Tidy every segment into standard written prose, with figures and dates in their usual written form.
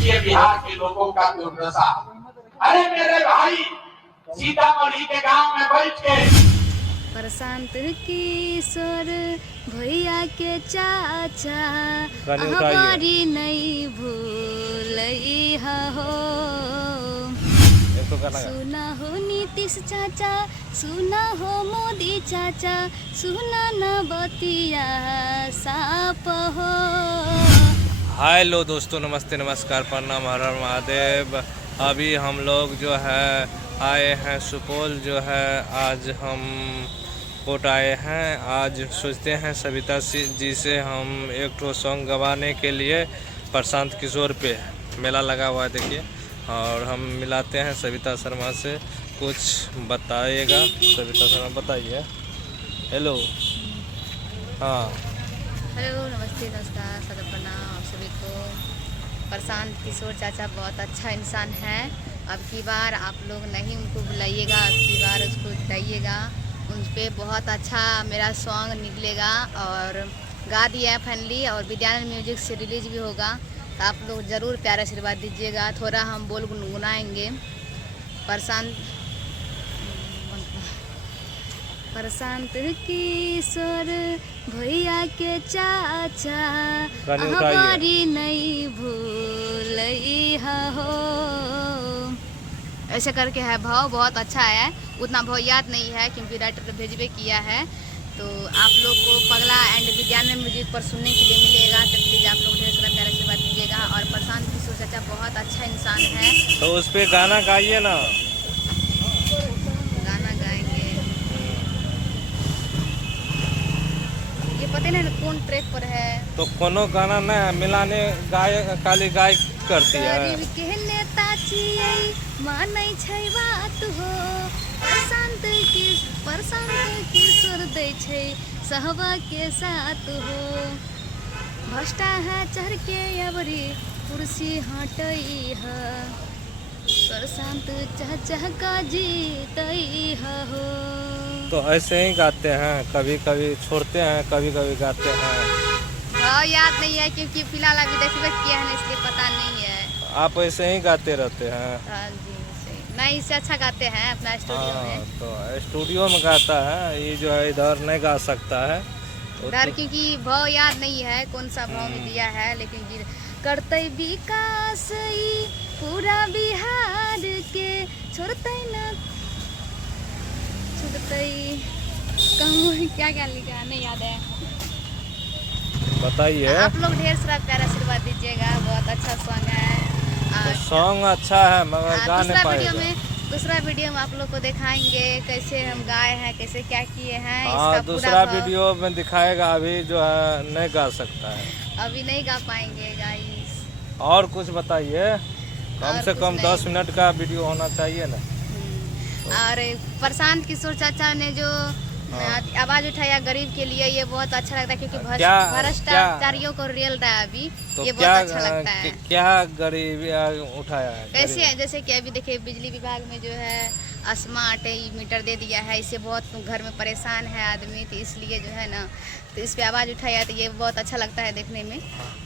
देखिए बिहार के लोगों का दुर्दशा। अरे मेरे भाई, सीतामढ़ी के गांव में बैठ के प्रशांत किशोर भैया के चाचा गाने उठाइए। हमारी नहीं भूलई हो। एक तो गाना गा। सुना हो नीतीश चाचा, सुना हो मोदी चाचा, सुना न बतिया साप हो। हेलो दोस्तों, नमस्ते, नमस्कार, प्रणाम, हर हर महादेव। अभी हम लोग जो है आए हैं सुपौल, जो है आज हम कोट आए हैं। आज सोचते हैं सविता जी से हम एक ठो सॉन्ग गवाने के लिए प्रशांत किशोर पे मेला लगा हुआ है, देखिए, और हम मिलाते हैं सविता शर्मा से। कुछ बताइएगा सविता शर्मा, बताइए। हेलो। हाँ, हेलो, नमस्ते, नमस्कार, सदर प्रणाम आप सभी को। प्रशांत किशोर चाचा बहुत अच्छा इंसान है। अब की बार आप लोग नहीं उनको बुलाइएगा, अब की बार उसको बताइएगा। उन पर बहुत अच्छा मेरा सॉन्ग निकलेगा और गा दिया है फाइनली, और विद्यानंद म्यूजिक से रिलीज भी होगा। तो आप लोग ज़रूर प्यारा आशीर्वाद दीजिएगा। थोड़ा हम बोल गुनगुनाएंगे। प्रशांत किशोर भैया के चाचा गाने उठाइए। हमारी नहीं भूलई हो। ऐसे करके है भाव, बहुत अच्छा है। उतना भाव याद नहीं है क्योंकि राइटर ने भेजबे किया है। तो आप लोग को पगला एंड विद्यानंद म्यूजिक पर सुनने के लिए मिलेगा। तो प्लीज़ आप लोग ढेर सारा प्यारा आशीर्वाद दीजिएगा। और प्रशांत किशोर चाचा बहुत अच्छा इंसान है। तो उस पे गाना गाइए ना। गाना गाएंगे, ये पता नहीं कौन ट्रैक पर है। तो कोनो गाना न मिलाने गाय काली गाय करती है। गरीब के नेता छियै, मानै छै बात हो। प्रशांत किशोर दै छै सहबा के साथ हो। भ्रष्टा है चढ़ के अबरी कुर्सी हटई है। प्रशांत चाचा का जीतई हो। तो ऐसे ही गाते हैं, कभी कभी छोड़ते हैं, कभी कभी गाते हैं। भाव याद नहीं है क्योंकि फिलहाल अभी देखबे किया है ना, इसलिए पता नहीं है। आप ऐसे ही गाते रहते हैं। हाँ जी, सही। नहीं, इससे अच्छा गाते हैं अपना स्टूडियो हाँ, में। तो स्टूडियो में गाता है, ये जो है इधर नहीं गा सकता है डर क्योंकि भाव याद नहीं है कौन सा भाव में दिया है। लेकिन करते विकास ई पूरा बिहार के, छोड़ते न छूटते कहूँ क्या क्या लिखा नहीं याद है। बताइए। आप लोग ढेर सारा प्यारा आशीर्वाद दीजिएगा। बहुत अच्छा सॉन्ग है। तो सॉन्ग अच्छा है मगर गा नहीं पाएगा। दूसरा वीडियो में आप लोग को दिखाएंगे कैसे हम गाए हैं, कैसे क्या किए हैं। हाँ, इसका दूसरा पूरा भाव वीडियो में दिखाएगा। अभी जो है नहीं गा सकता है। अभी नहीं गा पाएंगे गाइस। और कुछ बताइए, कम और से कुछ कम नहीं। 10 मिनट का वीडियो होना चाहिए ना। और प्रशांत किशोर चाचा ने जो आवाज उठाया गरीब के लिए, ये बहुत अच्छा लगता है क्योंकि भ्रष्टाचारियों को रियल रहा है अभी। तो ये क्या बहुत अच्छा लगता है। क्या गरीबी उठाया है? कैसे, जैसे कि अभी देखिए बिजली विभाग में जो है स्मार्ट मीटर दे दिया है। इससे बहुत घर में परेशान है आदमी, तो इसलिए जो है ना, तो इस पे आवाज़ उठाया, तो ये बहुत अच्छा लगता है देखने में।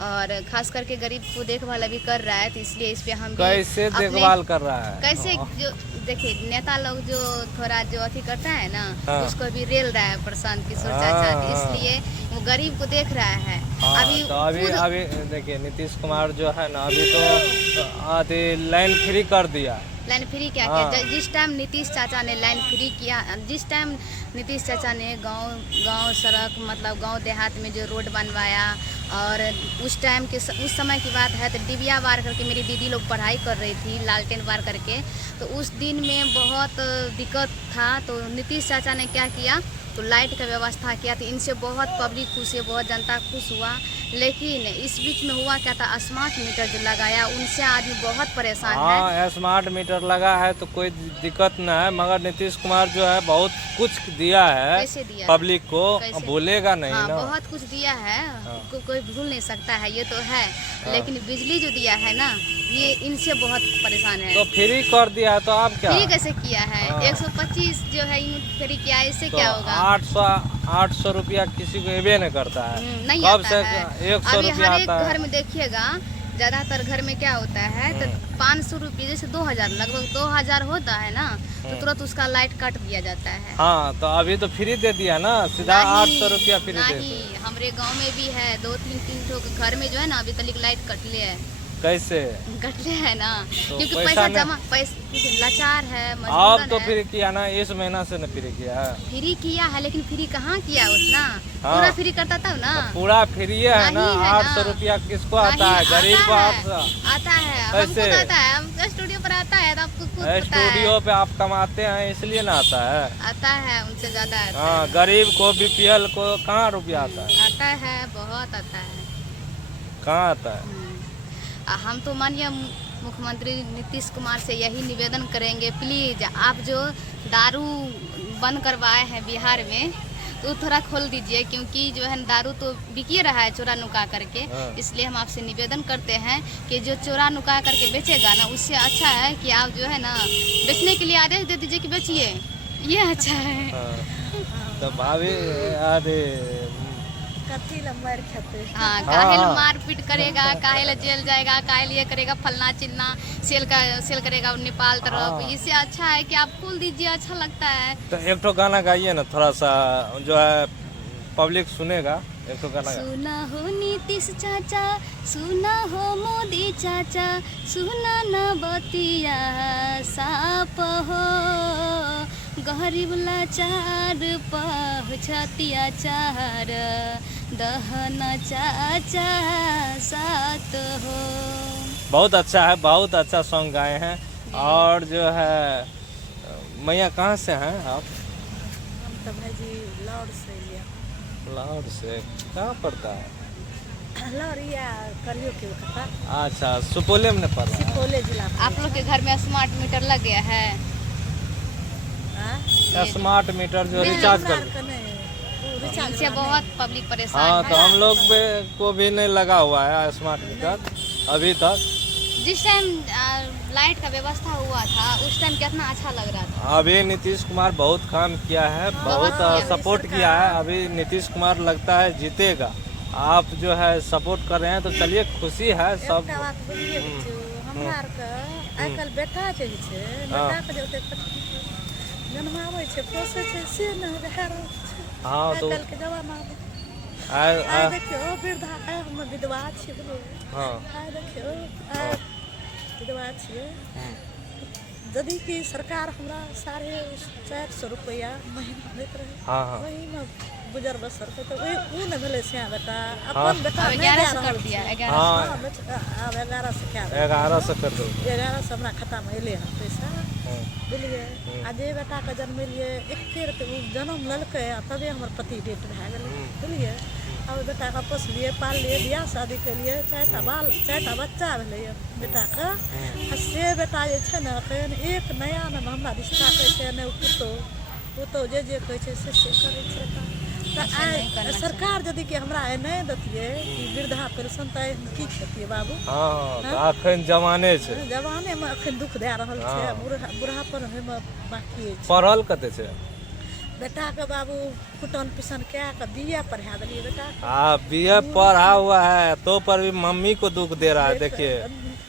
और खास करके गरीब को देखभाल अभी कर रहा है, तो इसलिए इस पे हम भी कैसे देखभाल कर रहा है? कैसे जो देखिए नेता लोग जो थोड़ा जो अथी करता है ना, हाँ। उसको भी रेल रहा है प्रशांत किशोर चाचा, तो इसलिए वो गरीब को देख रहा है। हाँ, तो अभी देखिए नीतीश कुमार जो है ना, अभी तो आधी लाइन फ्री कर दिया। लाइन फ्री क्या हाँ। किया? जिस टाइम नीतीश चाचा ने लाइन फ्री किया, जिस टाइम नीतीश चाचा ने गांव सड़क मतलब गांव देहात में जो रोड बनवाया, और उस समय की बात है तो डिबिया वार करके मेरी दीदी लोग पढ़ाई कर रही थी, लालटेन वार करके। तो उस दिन में बहुत दिक्कत था। तो नीतीश चाचा ने क्या किया, तो लाइट का व्यवस्था किया। तो इनसे बहुत पब्लिक खुश है, बहुत जनता खुश हुआ। लेकिन इस बीच में हुआ क्या था, स्मार्ट मीटर जो लगाया उनसे आदमी बहुत परेशान है। हाँ, स्मार्ट मीटर लगा है तो कोई दिक्कत न है, मगर नीतीश कुमार जो है बहुत कुछ दिया है। कैसे दिया पब्लिक को, कैसे? भूलेगा नहीं हाँ, ना। बहुत कुछ दिया है। हाँ। कोई भूल नहीं सकता है, ये तो है। हाँ। लेकिन बिजली जो दिया है ना, ये इनसे बहुत परेशान है। तो फ्री कर दिया है, तो आप क्या फ्री कैसे किया है? हाँ। 125 जो है यूनिट फ्री किया है, इससे तो क्या होगा? 800 रुपया किसी को एबे नहीं करता है। नहीं कब आता से है। 100 अभी रुपया हर एक आता है। घर में देखिएगा ज़्यादातर घर में क्या होता है तो 500 रुपये जैसे 2000 लगभग 2000 होता है ना तो तुरंत उसका लाइट काट दिया जाता है। हाँ तो अभी तो फ्री दे दिया ना, सीधा 800 रुपया फ्री दे नहीं, दिया। हमारे गांव में भी है 2-3 ठो घर में जो है ना अभी तक लाइट कटले है। कैसे कटले है ना तो क्योंकि पैसा पैसा नहीं- जमा पैसा लाचार है अब मजबूरन तो है। फ्री किया ना, इस महीना से न फ्री किया है। फ्री किया है लेकिन फ्री कहाँ किया उतना, हाँ। पूरा फ्री करता तब ना। तो पूरा फ्री है ना, नहीं है 800 ना। रुपया किसको आता है, नहीं, गरीब को आता 800। है, आता है कैसे? हमको तो आता है, हम स्टूडियो पर आता है तो आपको खुद पता है। स्टूडियो पे आप कमाते हैं इसलिए ना आता है। आता है उनसे ज्यादा आता हाँ है। गरीब को बीपीएल को कहाँ रुपया आता है, आता है बहुत आता है। कहाँ आता है। हम तो माननीय मुख्यमंत्री नीतीश कुमार से यही निवेदन करेंगे, प्लीज आप जो दारू बंद करवाए हैं बिहार में तो थोड़ा खोल दीजिए, क्योंकि जो है दारू तो बिकी रहा है चोरा नुका करके। हाँ। इसलिए हम आपसे निवेदन करते हैं कि जो चोरा नुका करके बेचेगा ना उससे अच्छा है कि आप जो है ना बेचने के लिए आदेश दे दीजिए कि बेचिए, ये अच्छा है। हाँ। तो भाभी अरे कथी ला मार खाते हाँ काहे हाँ। मारपीट करेगा, काहे ला जेल जाएगा, काहे लिए करेगा फलना चिलना, सेल करेगा नेपाल तरफ। हाँ। इससे अच्छा है कि आप खोल दीजिए, अच्छा लगता है। तो एक ठो गाना गाइए ना, थोड़ा सा जो है पब्लिक सुनेगा, एक ठो गाना गाइए। सुना हो नीतीश चाचा, सुना हो मोदी चाचा, सुना न बतिया साप हो, गरीब लाचार पहुँचतिया चार, दहन चाचा साथ हो। बहुत अच्छा है, बहुत अच्छा सॉन्ग गाए हैं। और जो है मैया कहाँ से हैं आप? हम तो भाजी लौड़ से लिया लाहौर से। कहाँ पड़ता है? लौड़िया करियो के कथा अच्छा सुपौले में पड़ रहा है। सुपौल जिला आप लोग के घर में स्मार्ट मीटर लग गया है? स्मार्ट मीटर जो रिचार्ज कर, इससे बहुत पब्लिक परेशान हाँ है। तो हम लोग को भी नहीं लगा हुआ है स्मार्ट मीटर अभी तक। जिस टाइम लाइट का व्यवस्था हुआ था उस टाइम कितना अच्छा लग रहा था। अभी नीतीश कुमार बहुत काम किया है, बहुत किया। सपोर्ट किया है। अभी नीतीश कुमार लगता है जीतेगा। आप जो है सपोर्ट कर रहे हैं तो चलिए खुशी है सब। एकटा बात बुझिए हमरा आर के आइ काल्हि बेटा जे छै, बेटा के जे ओते जन्माबै छै पोसै छै से न भए रहल छै। हाँ आइ तो काल्हि के जमाना में आ, देखियो वृद्धा आइ हम विधवा छियै बोलो, हाँ आइ देखियो आइ विधवा छियै। यदि कि सरकार हमरा 450 रुपया महीना दैत रहे, हाँ हाँ वही में गुजर बसर के तो ऊ न भेलै से बेटा हाँ। अपन बेटा अब नहीं 11 दे से रहल कर दिया, छै। 11 हाँ अब 11 से क्या 1100 कर दो। 11 से हमरा खाता में अयलै हन पैसा, हाँ, बुझलियै। आ जे बेटा के जन्मेलियै एक्के रुपये जन्म लेलकै आ तबे हमर पति डेट भए गेलै, बुझलियै। अब बेटा के पोसलियै पाललियै, बियाह शादी केलियै, 4टा बच्चा भेलैए बेटाके। आ से बेटा जे छै ने एखन एक नया ने हमरा रिश्ता कहै छै नहि पुतहु जे कहै छै से करै छै। तऽ आइ सरकार यदि कि हमरा नहि देतियै ई वृद्धा पेंशन तऽ आइ की खेतियै बाबू। हाँ तो अखन जमाने छै। जवाने में अखन दुख दे रहल छै, बुढ़ापन होइमे बाकी छै। पढ़ल कते छै? बेटा के बाबू कुटन पिसन कए के बीए पढ़ा देलियै बेटा के। हाँ बीए पढ़ा हुआ है तो पर भी मम्मी को दुख दे रहा है, देखिए।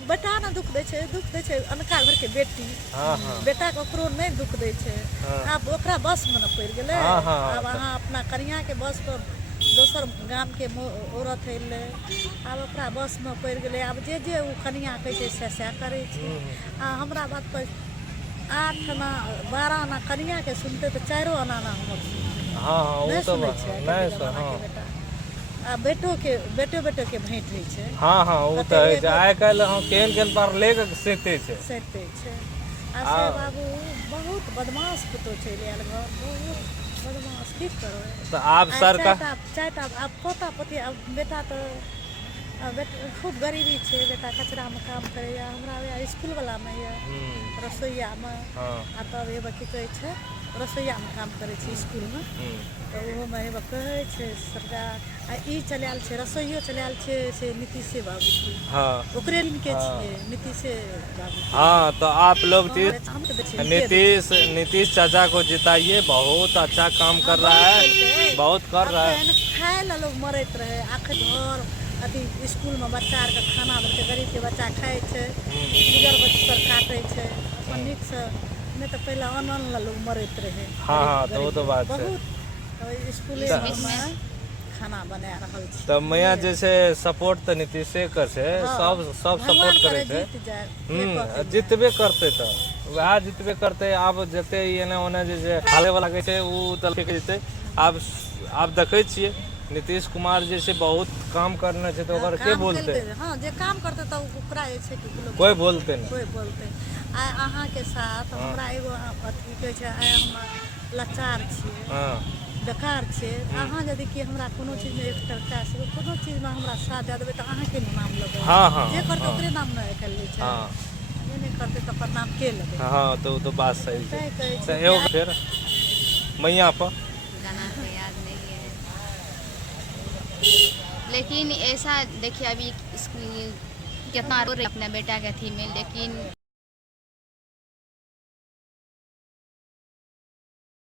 बेटा ने दुख दै छै अनका घर के बेटी। हाँ हाँ बेटा के ओकरो नहीं दुख दै छै। हाँ। आब ओकरा बस में न पड़ि गेलै। हाँ, हाँ, आब अहाँ अपना कनिया के बस पर दोसर गाम के औरत अयलै, आब ओकरा बस में पड़ि गेलै। आब जे उ कनिया कहै छै से करै छै। आ हमरा बात पर 8 आना 12 आना कनिया के सुनते तो 4 आना ना हमर सुनते। हाँ हाँ वो नहीं तो सुनै छै नहीं आइकाल्हि सर। जमाना हाँ के बेटा। आ बेटो के भेंट होइ छै, हाँ हाँ वो तो है छै। आइ काल्हि हम केहन पर लेके सीखते छै। सैते छै। आ से बाबू बहुत बदमाश पुतो चलि आयल घर, बहुत बदमाश की करो। तो आप सरकार चारिटा आब पोता पोती, आब बेटा तो खूब गरीबी छै। बेटा कचरा में काम करैया, हमरा स्कूल वाला में ये रसोईया में। हाँ आ तब एगो की कहै छै रसोईया में काम करै छै स्कूल में। तो ओहोमे एगो कहै छै सरकार आ ई चलायल छै रसोइयो चलायल छै से नीतीशे बाबू की। हाँ ओकरे के छियै नीतीशे बाबू। हाँ तो आप लोग हम तो देखिए नीतीश चाचा को जिताइए, बहुत अच्छा काम कर रहा है, बहुत कर रहा है। खाए ला लोग मरैत रहे, आखिर घर अथी स्कूल में बच्चा आर के खाना देलकै, गरीब के बच्चा खाइ छै, गुजर बसर काटै छै अपन नीक से। नहीं तो पहले अन्न ला लोग मरैत रहे। हाँ, तो वो तो बात है। बहुत तो स्कूले में खाना बना रहल छै। तो मैया जैसे सपोर्ट तो नीतीशे कर छै, सब सपोर्ट करे छै। जीत जाए जितबे करते तो वह जितबे करते। आब जते एने ओने जे हाले वाला के छै उ त फेंक जेते। आब देखे छियै नीतीश कुमार जैसे बहुत काम करने छै, तो ओकर के बोलते? हाँ, जे काम करते तो ओकरा जे छै कि कोई बोलते नहीं। कोई बोलते। आइ अहाँ के साथ हमरा एगो अथी कहै छै, आइ हम लाचार छियै, हाँ बेकार छियै। अहाँ यदि कि हमरा कोनो चीज में एक टका से कोनो चीज में हमरा साथ दे देबै तो अहाँ के नाम लेबै। हाँ, हाँ, जे करते हाँ। ओकरे नाम में कर लै छै। हाँ जे नहीं करते तो ओकर नाम के लेबै। हाँ, तो वो तो बात सही है। तैं कहै तो छै एगो फिर मैया पर गाना तो याद नहीं है, लेकिन ऐसा देखिए अभी कितना रो रही अपने बेटा के अथी में, लेकिन